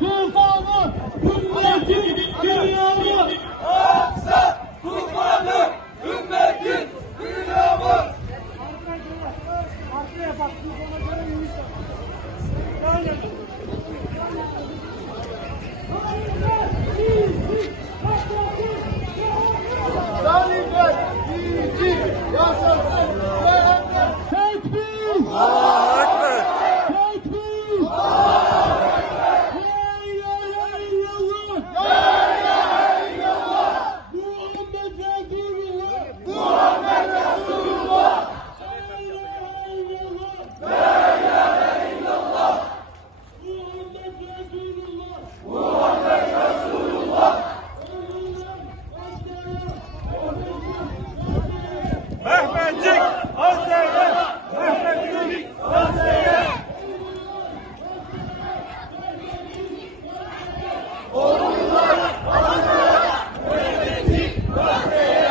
tufanı, ümmetin dünyamı. Aksa tufanı, ümmetin dünyamı. Zalimler bizi yaşasın. Tekbir! Allahu Ekber. Tekbir! La ilahe illallah! La ilahe illallah. Muhammed Resulullah! Muhammed Resulullah. La ilahe illallah! La ilahe illallah. Muhammed Resulullah! Muhammed Resulullah. Mehmetçik Hazreti Mehmetçik Hazreti. Oğullar Hazreti Mehmetçik Hazreti.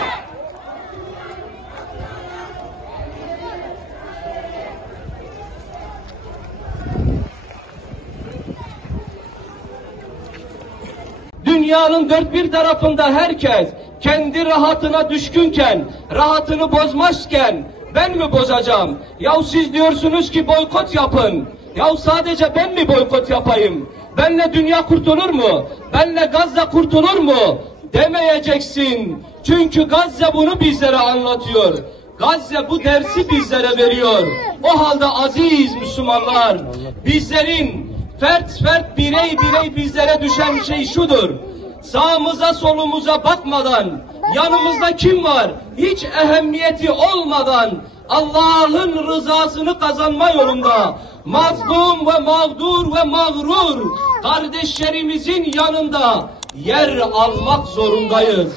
Dünyanın dört bir tarafında herkes kendi rahatına düşkünken, rahatını bozmazken ben mi bozacağım? Yahu siz diyorsunuz ki boykot yapın. Yahu sadece ben mi boykot yapayım? Benle dünya kurtulur mu? Benle Gazze kurtulur mu? Demeyeceksin. Çünkü Gazze bunu bizlere anlatıyor. Gazze bu dersi bizlere veriyor. O halde aziz Müslümanlar, bizlerin fert fert birey bizlere düşen şey şudur. Sağımıza solumuza bakmadan, yanımızda kim var hiç ehemmiyeti olmadan Allah'ın rızasını kazanma yolunda mazlum ve mağdur ve mağrur kardeşlerimizin yanında yer almak zorundayız.